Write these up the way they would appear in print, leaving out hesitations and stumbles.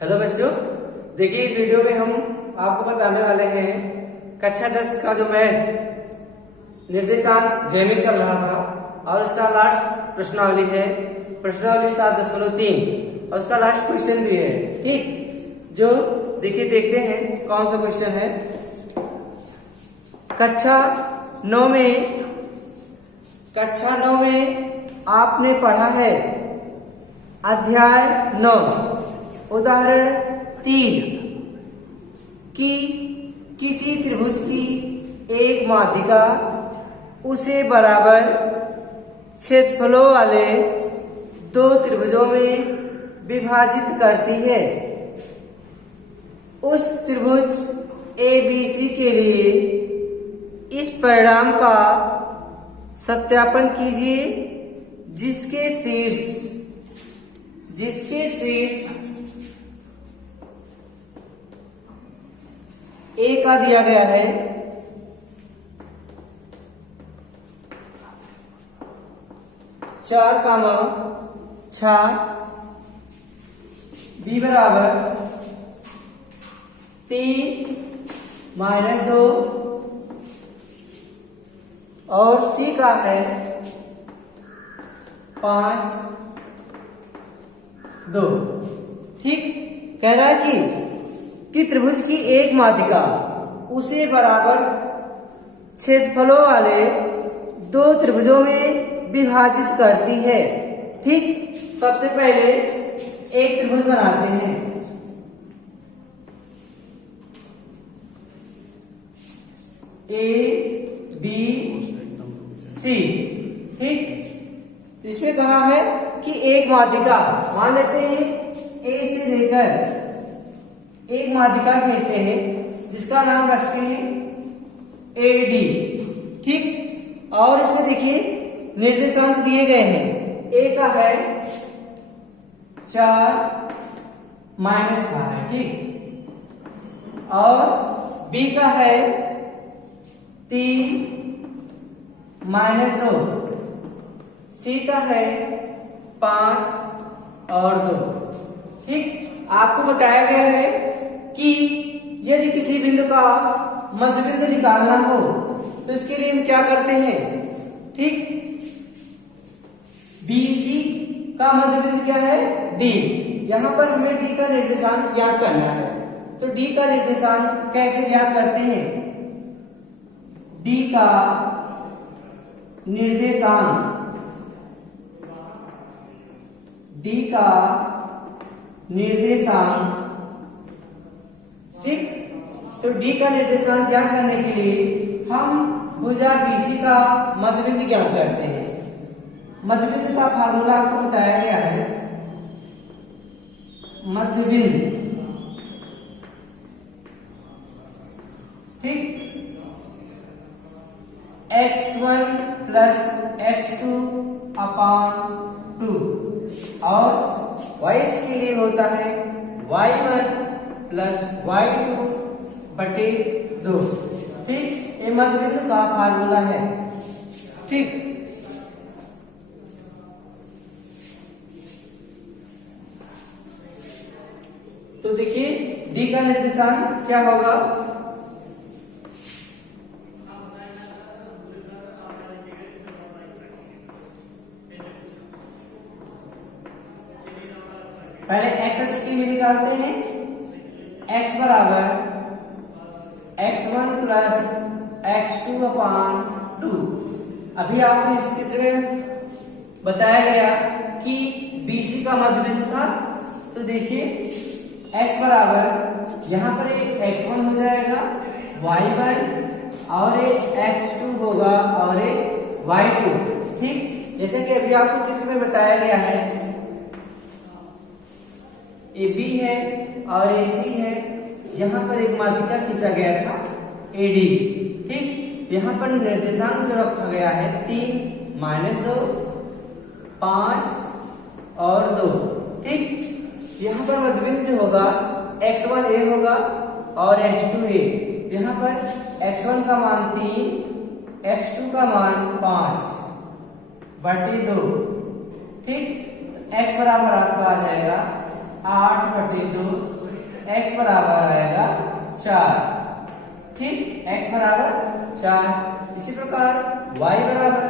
Hello बच्चों, देखिए इस वीडियो में हम आपको बताने वाले हैं कक्षा 10 का जो मैथ निर्देशांक ज्यामिति चल रहा था और उसका लास्ट प्रश्नावली है प्रश्नावली 7.3 और उसका लास्ट क्वेश्चन भी है। ठीक, जो देखिए देखते हैं कौन सा क्वेश्चन है। कक्षा 9 में आपने पढ़ा है अध्याय 9 उदाहरण 3 कि किसी त्रिभुज की एक माध्यिका उसे बराबर क्षेत्रफलों वाले दो त्रिभुजों में विभाजित करती है। उस त्रिभुज ABC के लिए इस परिणाम का सत्यापन कीजिए जिसके शीर्ष A का दिया गया है 4,6 B बराबर 3-2 और C का है 5-2। ठीक, कह रहा है कि त्रिभुज की एक माध्यिका उसे बराबर क्षेत्रफलों वाले दो त्रिभुजों में विभाजित करती है। ठीक, सबसे पहले एक त्रिभुज बनाते हैं। ABC। ठीक, इसमें कहा है कि एक माध्यिका मान लेते हैं A से लेकर एक माध्यिका खींचते हैं जिसका नाम रखते हैं AD। ठीक, और इसमें देखिए निर्देशांक दिए गए हैं। A का है 4-6 है। ठीक, और B का है 3-2, C का है 5-2। ठीक, आपको बताया गया है कि यदि किसी बिंदु का मध्य बिंदु निकालना हो तो इसके लिए हम क्या करते हैं। ठीक, BC का मध्य बिंदु क्या है D। यहां पर हमें D का निर्देशांक ज्ञात करना है, तो D का निर्देशांक कैसे ज्ञात करते हैं। D का निर्देशांक ठीक, तो D का निर्देशांक ज्ञात करने के लिए हम भुजा BC का मध्यबिंदु ज्ञात करते हैं। मध्यबिंदु का फार्मूला आपको बताया गया है। मध्यबिंदु, ठीक, x1 प्लस x2 अपान 2 और y के लिए होता है y1 प्लस y2 बटे 2। ठीक, ये मध्यबिंदु का फार्मूला है। ठीक, तो देखिए D का निर्देशांक क्या होगा। पहले x अक्ष के लिए निकालते हैं। x बराबर x1 प्लस x2 अपान 2। अभी आपको इस चित्र में बताया गया कि BC का मध्य बिंदु था, तो देखिए x बराबर यहां पर एक x1 हो जाएगा, y1 और एक x2 होगा और एक y2। ठीक, जैसे कि अभी आपको चित्र में बताया गया है AB है और AC है। यहां पर एक माध्यिका खींचा गया था AD। ठीक, यहां पर निर्देशांक जो रखा गया है 3-2, 5 और 2। ठीक, यहां पर मध्यबिंदु जो होगा x1 A होगा और x2 A। यहां पर x1 का मान 3, x2 का मान 5 बटे 2। ठीक, तो x बराबर आपका आ जाएगा 8/2, x बराबर आएगा 4। ठीक, x बराबर 4। इसी प्रकार y बराबर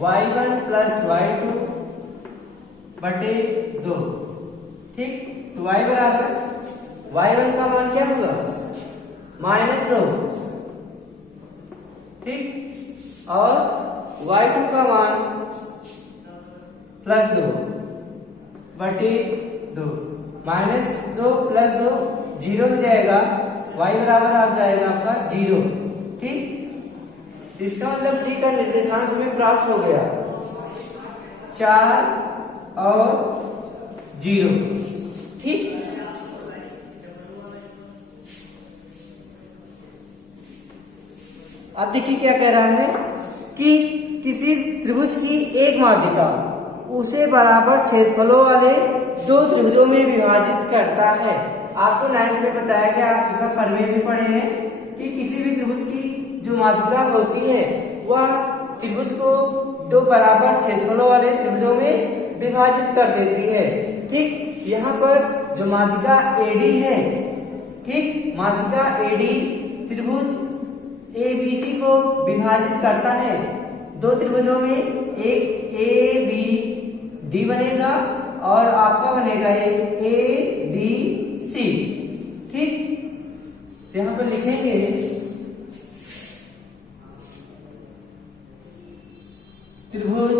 y1 प्लस y2 बटे 2। ठीक, तो y बराबर y1 का मान क्या होगा, -2। ठीक, और y2 का मान +2 बटे 2। -2 + 2 0 हो जाएगा, y बराबर आ जाएगा आपका 0। ठीक, इसका मतलब t का निर्देशांक हमें प्राप्त हो गया 4 और 0। ठीक, अब देखिए क्या कह रहा है कि किसी त्रिभुज की एक माध्यिका उसे बराबर क्षेत्रफलों वाले दो त्रिभुजों में विभाजित करता है। आपको 9th में बताया गया, आप इसका प्रमेय भी पढ़े हैं कि किसी भी त्रिभुज की जो माध्यिका होती है वह त्रिभुज को दो बराबर क्षेत्रफलों वाले त्रिभुजों में विभाजित कर देती है। ठीक, यहाँ पर जो माध्यिका AD है, ठीक, माध्यिका AD त्रिभुज ABC को विभाजित करता है दो त्रिभुजों में, एक ABD बनेगा और आपका बनेगा एक ADC। ठीक, तो यहां पर लिखेंगे त्रिभुज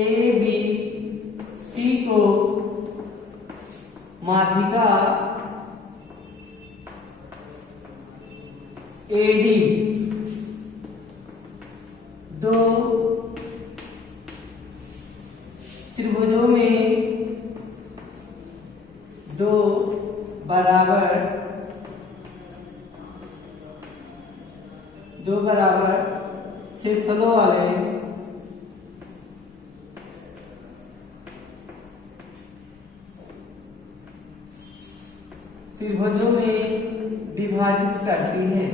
ABC को माध्यिका AD दो त्रिभुजों में दो बराबर क्षेत्रफलों वाले त्रिभुजों में विभाजित करती है।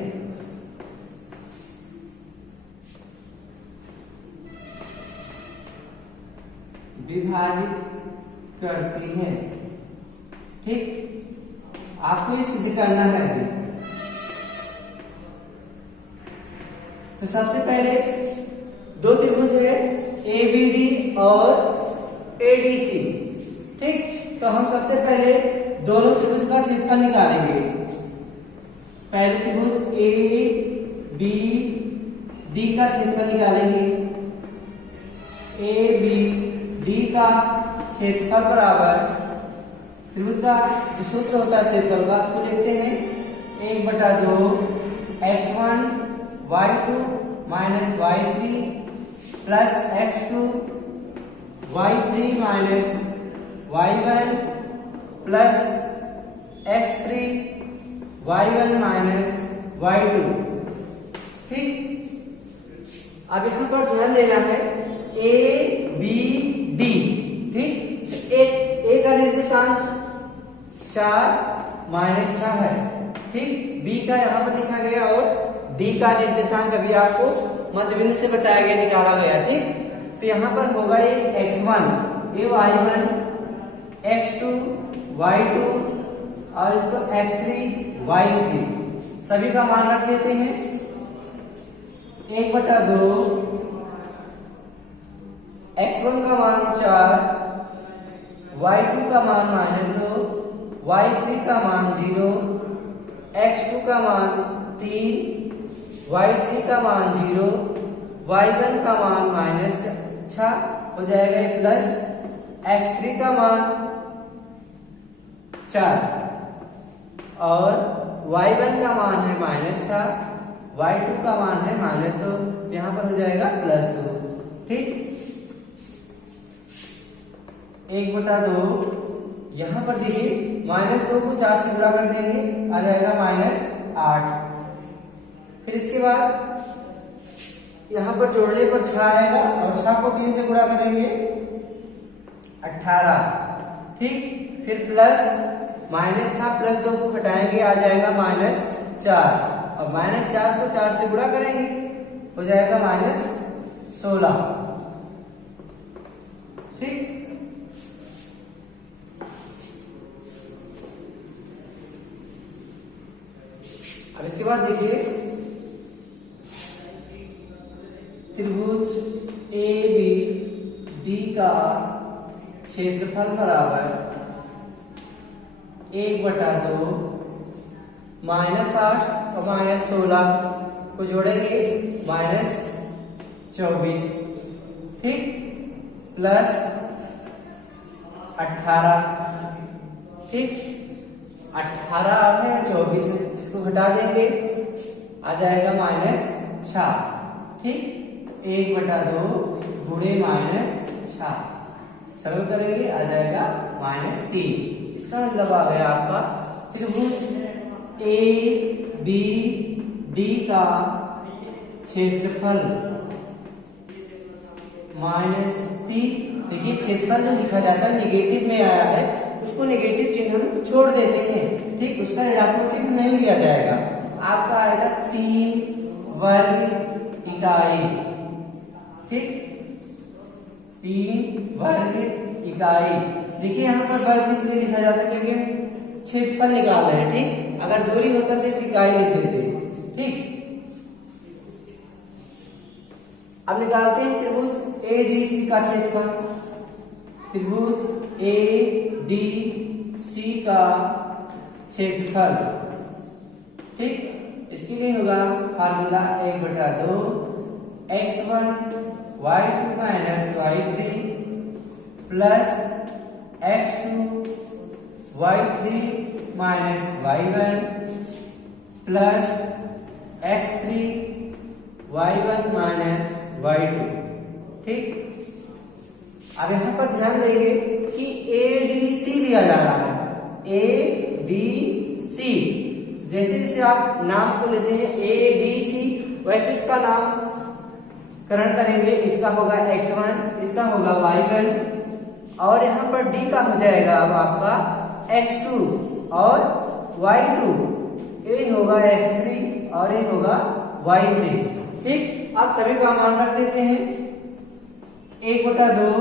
ठीक, आपको ये सिद्ध करना है अभी। तो सबसे पहले दो त्रिभुज है ABD और ADC। ठीक, तो हम सबसे पहले दोनों त्रिभुज का क्षेत्रफल निकालेंगे। पहले त्रिभुज ABD का क्षेत्रफल निकालेंगे। ABD का क्षेत्रफल बराबर त्रिभुज का जो सूत्र होता है क्षेत्रफल का, उसको लिखते हैं 1/2 x1 y2 minus y3 plus x2 y3 minus y1 plus x3 y1 minus y2। ठीक, अब यहां पर ध्यान देना है ABD। ठीक, ए का निर्देशांक 4 - 6 है। ठीक, B का यहाँ पर लिखा गया और D का निर्देशांक अभी आपको मध्य बिंदु से बताया गया, निकाला गया। ठीक, तो यहाँ पर होगा ये x1, ये y1, x2 y2 और इसको x3 y3 सभी का मान रख लेते हैं। 1/2 x1 का मान 4, y2 का मान -2, y3 का मान 0, x2 का मान 3, y3 का मान 0, y1 का मान -6 हो जाएगा प्लस x3 का मान 4 और y1 का मान है -6, y2 का मान है -2, यहाँ पर हो जाएगा +2। ठीक, 1/2 यहाँ पर देखिए -2 को 4 से गुणा कर देंगे, आ जाएगा -8। फिर इसके बाद यहाँ पर जोड़ने पर 6 आएगा और 6 को 3 से गुणा करेंगे 18। ठीक, फिर प्लस -6 प्लस 2 को घटाएंगे, आ जाएगा -4 और -4 को 4 से गुणा करेंगे, हो जाएगा -16। ठीक, अब इसके बाद देखिए त्रिभुज ए बी डी का क्षेत्रफल बराबर 1/2 -8 और -16 को जोड़ेंगे -24, ठीक, प्लस 18, ठीक, 18 है 24 इसको घटा देंगे आ जाएगा -6, ठीक, 1/2 गुणे -6 सरल करेंगे आ जाएगा -3। इसका मतलब आ गया आपका त्रिभुज ए बी डी का क्षेत्रफल -3। देखिए क्षेत्रफल जो लिखा जाता है नेगेटिव में आया है, उसको नेगेटिव चिन्ह हम छोड़ देते हैं, ठीक, उसका ऋणात्मक चिन्ह नहीं लिया जाएगा। आपका आएगा 3 वर्ग इकाई, ठीक, 3 वर्ग इकाई। देखिए यहाँ पर वर्ग इसलिए लिखा जाता है क्योंकि क्षेत्रफल निकाल रहे हैं, ठीक, अगर दूरी होता सिर्फ इकाई लिख देते, ठीक। अब निकालते हैं त्रिभुज ए डी सी का क्षेत्रफल। त्रिभुज ए डी सी का क्षेत्रफल, ठीक, इसके लिए होगा formula 1/2 x1 y2 minus y3 plus x2 y3 minus y1 plus x3 y1 minus y2, ठीक। अब यहां पर ध्यान देंगे कि ADC लिया जा रहा है, ADC, जैसे जैसे आप नाम को लेते हैं ADC वैसे इसका नामकरण करेंगे। इसका होगा x1, इसका होगा y1 और यहाँ पर D का हो जाएगा अब आपका x2 और y2, ये होगा x3 और ये होगा y3, ठीक। आप सभी का मान रख देते हैं। 1/2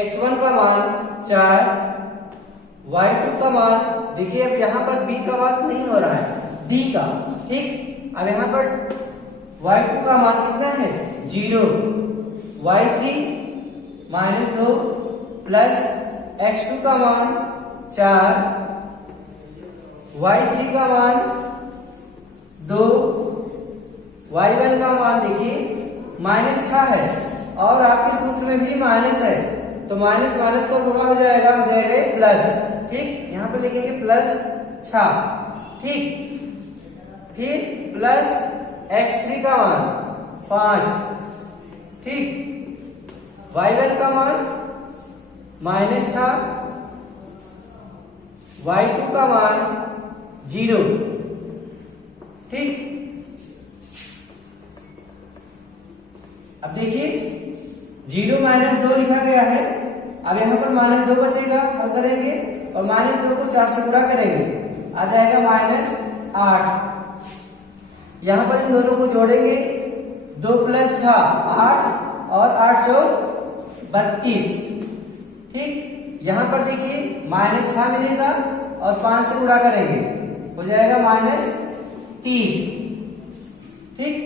x1 का मान 4, y2 का मान, देखिए अब यहाँ पर b का बात नहीं हो रहा है, d का, ठीक। अब यहाँ पर y2 का मान कितना है 0, y3 -2 प्लस x2 का मान 4, y3 का मान 2, y1 का मान देखिए -6 है और आपके सूत्र में भी माइनस है, तो माइनस माइनस का गुणा हो जाएगा प्लस, ठीक, यहाँ पे लिखेंगे +6, ठीक, फिर प्लस x3 का मान 5, ठीक, y1 का मान -6, y2 का मान 0, ठीक। अब देखिए 0 -2 लिखा गया है, अब यहाँ पर -2 बचेगा, हल करेंगे और -2 को 4 से गुणा करेंगे आ जाएगा -8। यहाँ पर इन दोनों को जोड़ेंगे 2 + 6 8 और 8 × 32, ठीक। यहाँ पर देखिए -6 मिलेगा और 5 से गुणा करेंगे हो जाएगा -30, ठीक।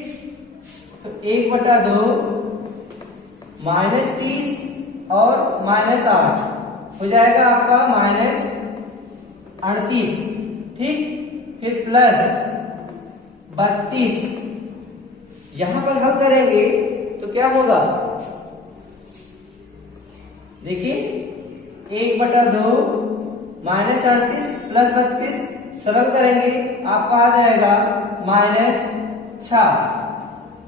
तो 1/2 -30 और -8 हो जाएगा आपका -38, ठीक, फिर प्लस 32। यहां पर हल करेंगे तो क्या होगा, देखिए 1/2 -38 प्लस 32 सरल करेंगे आपका आ जाएगा -6,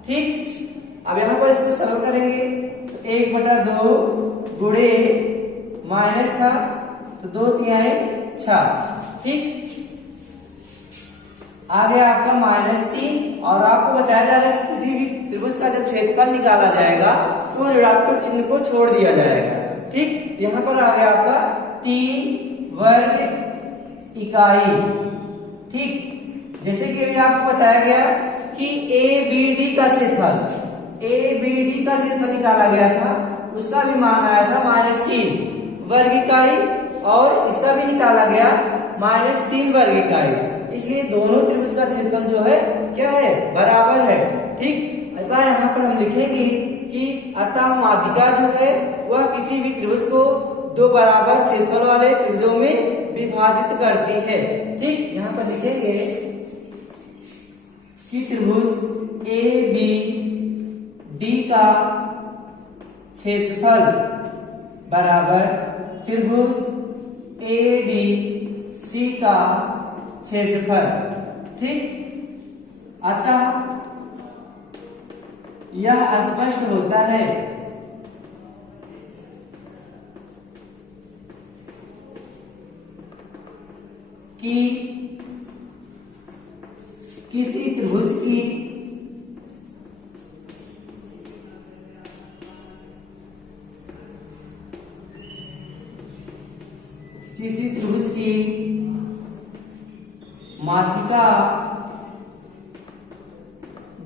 ठीक। अब यहां पर इसको सरल करेंगे तो 1/2 गुणे -6 तो 2 × 6, ठीक। आ गया आपका -3 और आपको बताया जा रहा है कि किसी भी त्रिभुज का जब क्षेत्रफल निकाला जाएगा तो ऋणात्मक चिन्ह को छोड़ दिया जाएगा, ठीक। यहाँ पर आ गया आपका 3 वर्ग इकाई, ठीक। जैसे कि अभी आपको बताया गया कि ABD का क्षेत्रफल निकाला गया था, उसका भी मान आया था -3 वर्ग इकाई और इसका भी निकाला गया -3 वर्ग इकाई। इसलिए दोनों त्रिभुज का क्षेत्रफल जो है क्या है, बराबर है। ठीक, अतः यहाँ पर हम लिखेंगे कि अतः माध्यिका जो है वह किसी भी त्रिभुज को दो बराबर क्षेत्रफल वाले त्रिभुजों में विभाजित करती है। ठीक, यहाँ पर लिखेंगे कि त्रिभुज ए बी डी का क्षेत्रफल बराबर त्रिभुज ए डी सी का क्षेत्रफल। ठीक, अतः यह स्पष्ट होता है कि किसी त्रिभुज की माध्यिका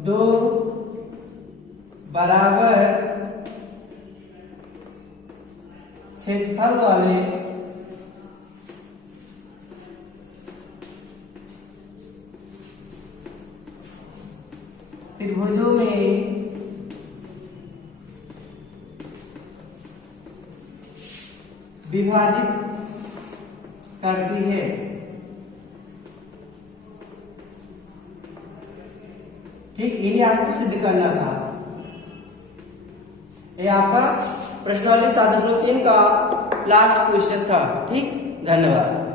दो बराबर क्षेत्रफल वाले त्रिभुजों में विभाजित करती है। ठीक, यही आपको सिद्ध करना था। ये आपका प्रश्नावली 7.3 का लास्ट क्वेश्चन था। ठीक, धन्यवाद।